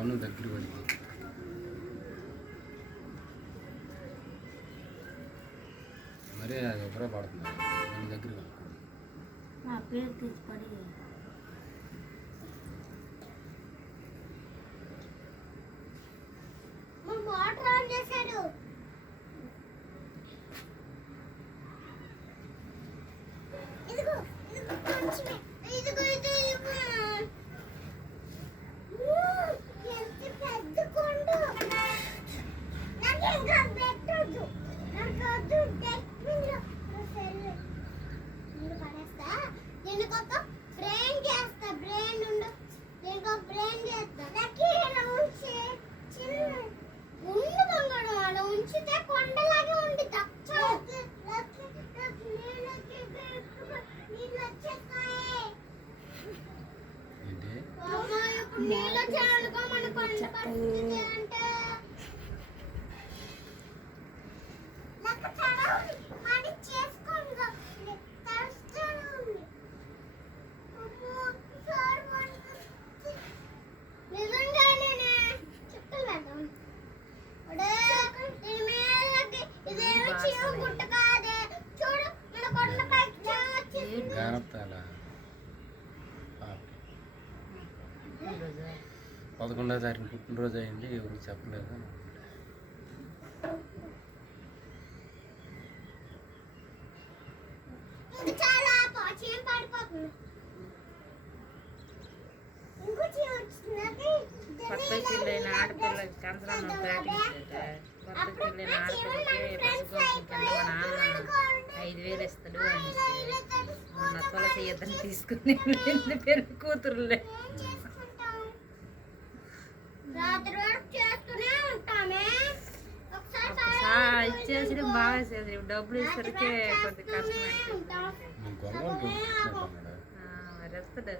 కన్ను దగ్గర పడింది. మరే అది ఒకరే పడుతుంది కన్ను దగ్గర నా పేరు తీసి పడి వాటర్ ఆన్ చేశాడు. ఇదిగో ఇదిగో కొంచెమే ఇదిగో ఇది ఎంత పెద్ద కొండు. నాకు ఇంకా పెట్టొద్దు, నాకు వద్దు. నేను పడేస్తా, నేను ఒక బ్రెయిన్ చేస్తా. బ్రెయిన్ ఉండు, నేను ఒక బ్రెయిన్ చేస్తా. నాకు ఇలా ఉంచి చిన్న ఉండు బంగారం, అలా ఉంచితే కొండలాగే ఉండి నీళ్ళు చాలుగా మన కొండ పరిస్థితి అంటే నాకు చాలా ఉంది. మరి చేసుకోండి తెలుస్తాను ఉంది. నిజంగానే చెప్తాను మేడం. ఇదేమో చీమ గుట్ట కాదే, చూడు మన కొండ పైకి జాగ్రత్త. 11వ తారీఖు పుట్టినరోజు అయింది, ఎవరికి చెప్పలేదు. కొత్త పెళ్ళైన ఆడపిల్లకి చంద్రన్న ప్రకటించాట. కొత్త పెళ్ళైన ఆడపిల్లకి మా నాన్న 5,000 ఇస్తాడు అనేసి మొన్న తులసి ఇద్దరిని తీసుకుని పెరుగు కూతురులే ఇచ్చేసి బాగా చేసి డబ్బులు ఇచ్చరికే కొద్ది కష్టం. రెస్తాడు